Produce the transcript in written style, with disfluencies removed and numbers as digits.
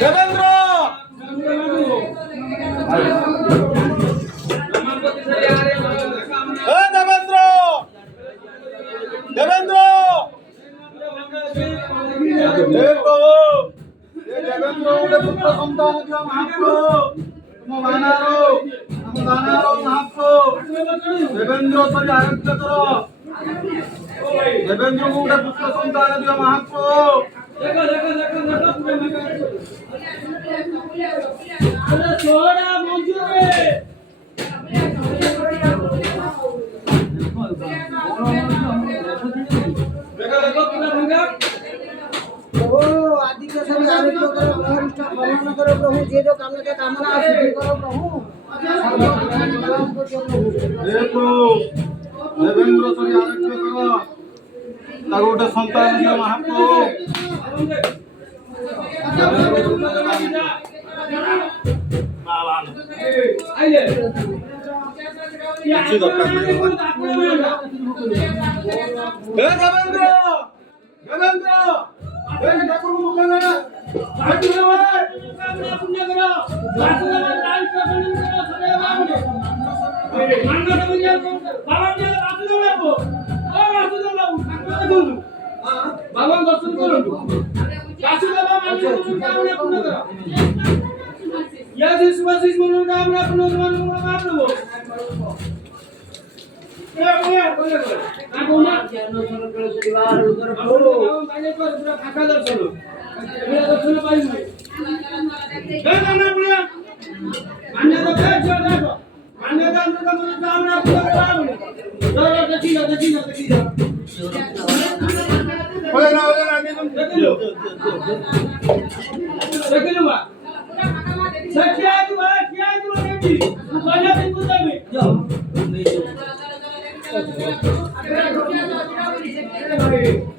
দেবেন্দ্র দেবেন্দ্র দেবেন্দ্র দেবেন্দ্র ଗୋଟେ ପୁତ୍ର ସନ୍ତାନ ଦିଅ ମହାପ୍ରଭୁ ତୁମ ବାନାର ମହାପ୍ରଭୁ ଦେବେନ୍ଦ୍ର ସରି ଆରୋଗ୍ୟ କର ଦେବେନ୍ଦ୍ରକୁ ଗୋଟେ ପୁତ୍ର ସନ୍ତାନ ଦିଅ ମହାପ୍ରଭୁ छोड़ा मुझे प्रभु आदित्य सभी आरोग्य करो प्रभु इष्ट भगवान करो प्रभु जे जो कामना के कामना सिद्धि करो प्रभु देखो देवेंद्र सरी आरोग्य करो ताको गोटे संतान दियो महाप्रभु କିଛି ଦରକାର ନାହିଁ ଦେବେନ୍ଦ୍ର ଦେବେନ୍ଦ୍ର এই ঠাকুর মুখে সাহায্য করে কামনা পুণ্য করো বাসুদেব লাল কখন করো সরে বাবু মানব বুঝা বাবা নিয়ে বাসুদেব বাবু ও বাসুদেব বাবু ঠাকুর দেখুন বাবা দর্শন করুন বাসুদেব মানব কামনা পুণ্য করো ইয়া শিশুবাসিস মনোর কামনা পুণ্য করো বাবু Thank you.